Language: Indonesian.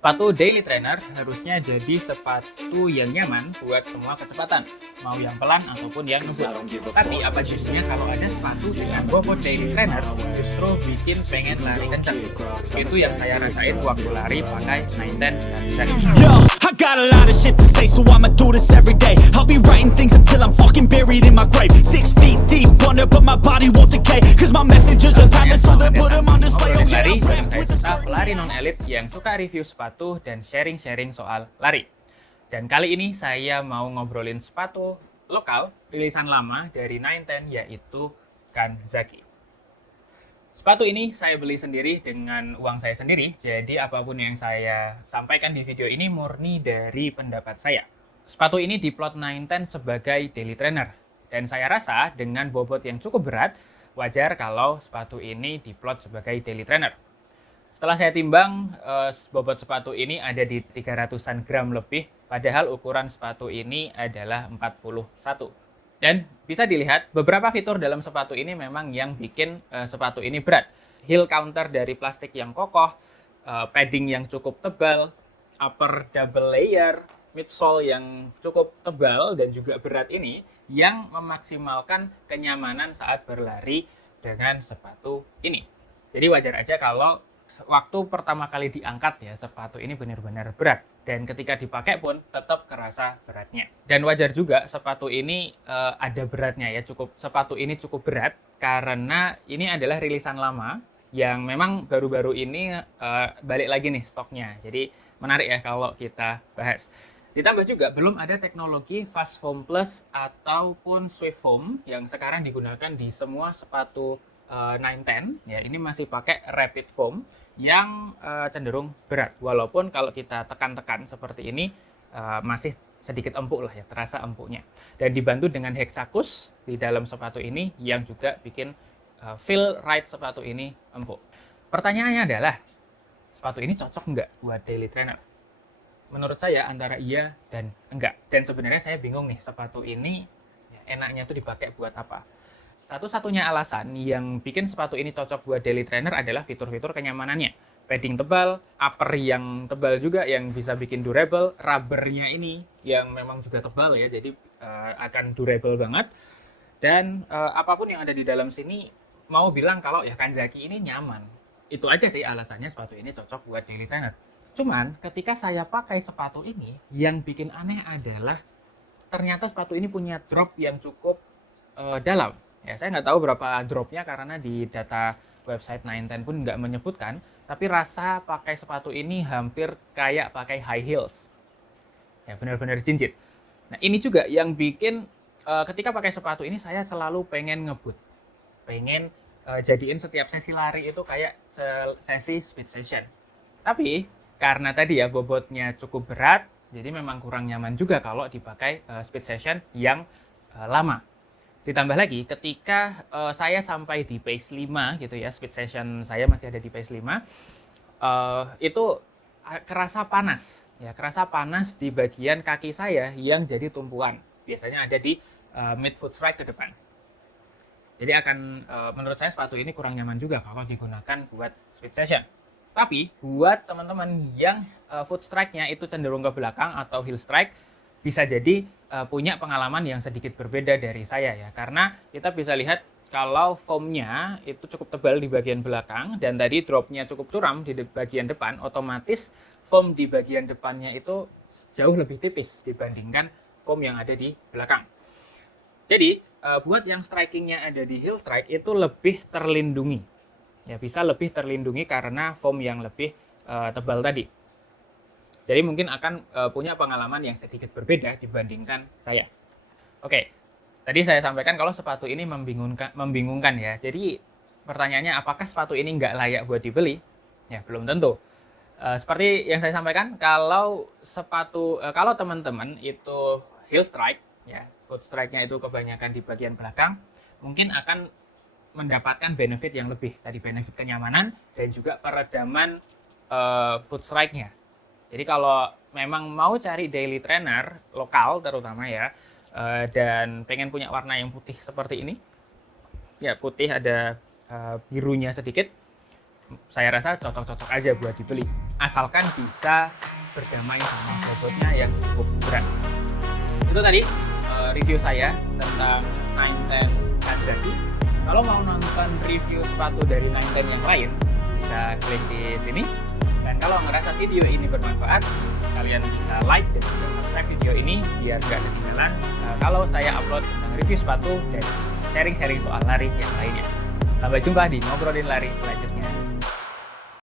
Sepatu daily trainer harusnya jadi sepatu yang nyaman buat semua kecepatan, mau yang pelan ataupun yang ngebut. Tapi apa jadinya kalau ada sepatu dengan bobot daily trainer justru bikin pengen lari kencang? Itu yang saya rasain waktu lari pakai Nine dan Zari. Yo, I got a lot of shit to say, so I'ma do this every day. I'll be writing things until I'm fucking buried in my grave. 6 feet deep under, but my body won't decay. Cause my messages are timeless, so they put them on display. Oh yeah, Lari, I'm bareng wrapped saya with the Suta, story. pelari non-elit yang suka review sepatu dan sharing-sharing soal lari. Dan kali ini saya mau ngobrolin sepatu lokal, rilisan lama dari Nine Ten, yaitu Kanzaki. Sepatu ini saya beli sendiri dengan uang saya sendiri, jadi apapun yang saya sampaikan di video ini murni dari pendapat saya. Sepatu ini diplot Nine Ten sebagai daily trainer, dan saya rasa dengan bobot yang cukup berat, wajar kalau sepatu ini diplot sebagai daily trainer. Setelah saya timbang, bobot sepatu ini ada di 300-an gram lebih, padahal ukuran sepatu ini adalah 41. Dan bisa dilihat, beberapa fitur dalam sepatu ini memang yang bikin sepatu ini berat. Heel counter dari plastik yang kokoh, padding yang cukup tebal, upper double layer, midsole yang cukup tebal dan juga berat ini, yang memaksimalkan kenyamanan saat berlari dengan sepatu ini. Jadi wajar aja kalau waktu pertama kali diangkat ya, sepatu ini benar-benar berat. Dan ketika dipakai pun tetap kerasa beratnya. Dan wajar juga sepatu ini ada beratnya ya, sepatu ini cukup berat karena ini adalah rilisan lama yang memang baru-baru ini balik lagi nih stoknya. Jadi menarik ya kalau kita bahas. Ditambah juga belum ada teknologi Fast Foam Plus ataupun Swift Foam yang sekarang digunakan di semua sepatu Nine Ten. Ya, ini masih pakai Rapid Foam yang cenderung berat. Walaupun kalau kita tekan-tekan seperti ini masih sedikit empuk lah ya, terasa empuknya. Dan dibantu dengan Hexacus di dalam sepatu ini yang juga bikin feel ride sepatu ini empuk. Pertanyaannya adalah, sepatu ini cocok nggak buat daily trainer? Menurut saya antara iya dan enggak. Dan sebenarnya saya bingung nih, sepatu ini ya, enaknya tuh dipakai buat apa? Satu-satunya alasan yang bikin sepatu ini cocok buat daily trainer adalah fitur-fitur kenyamanannya. Padding tebal, upper yang tebal juga yang bisa bikin durable, rubbernya ini yang memang juga tebal ya, jadi akan durable banget. Dan apapun yang ada di dalam sini mau bilang kalau ya Kanzaki ini nyaman. Itu aja sih alasannya sepatu ini cocok buat daily trainer. Cuman ketika saya pakai sepatu ini, yang bikin aneh adalah ternyata sepatu ini punya drop yang cukup dalam. Ya, saya nggak tahu berapa dropnya karena di data website Nine Ten pun nggak menyebutkan, tapi rasa pakai sepatu ini hampir kayak pakai high heels. Ya, benar-benar jinjit. Nah, ini juga yang bikin ketika pakai sepatu ini saya selalu pengen ngebut. Pengen jadiin setiap sesi lari itu kayak sesi speed session. Tapi karena tadi ya bobotnya cukup berat, jadi memang kurang nyaman juga kalau dipakai speed session yang lama. Ditambah lagi ketika saya sampai di pace 5 gitu ya, speed session saya masih ada di pace 5, itu kerasa panas ya, kerasa panas di bagian kaki saya yang jadi tumpuan. Biasanya ada di mid foot strike ke depan. Jadi akan menurut saya sepatu ini kurang nyaman juga kalau digunakan buat speed session. Tapi buat teman-teman yang foot strike-nya itu cenderung ke belakang atau heel strike, bisa jadi punya pengalaman yang sedikit berbeda dari saya ya. Karena kita bisa lihat kalau foamnya itu cukup tebal di bagian belakang dan tadi dropnya cukup curam di bagian depan, otomatis foam di bagian depannya itu jauh lebih tipis dibandingkan foam yang ada di belakang. Jadi buat yang strikingnya ada di heel strike itu lebih terlindungi. Ya, bisa lebih terlindungi karena foam yang lebih tebal tadi. Jadi mungkin akan punya pengalaman yang sedikit berbeda dibandingkan saya. Oke, tadi saya sampaikan kalau sepatu ini membingungkan ya. Jadi pertanyaannya, apakah sepatu ini nggak layak buat dibeli? Ya, belum tentu. Seperti yang saya sampaikan, kalau kalau teman-teman itu heel strike, ya, foot strike-nya itu kebanyakan di bagian belakang, mungkin akan mendapatkan benefit yang lebih. Tadi benefit kenyamanan dan juga peredaman foot strike-nya. Jadi kalau memang mau cari daily trainer lokal terutama ya, dan pengen punya warna yang putih seperti ini, ya putih ada birunya sedikit, saya rasa cocok-cocok aja buat dibeli. asalkan bisa berdamai sama bobotnya yang cukup berat. Itu tadi review saya tentang 910 Kanzaki. Kalau mau nonton review sepatu dari 910 yang lain, bisa klik di sini. Dan kalau ngerasa video ini bermanfaat, kalian bisa like dan juga subscribe video ini biar gak ketinggalan kalau saya upload tentang review sepatu dan sharing-sharing soal lari yang lainnya. Sampai jumpa di Ngobrolin Lari selanjutnya.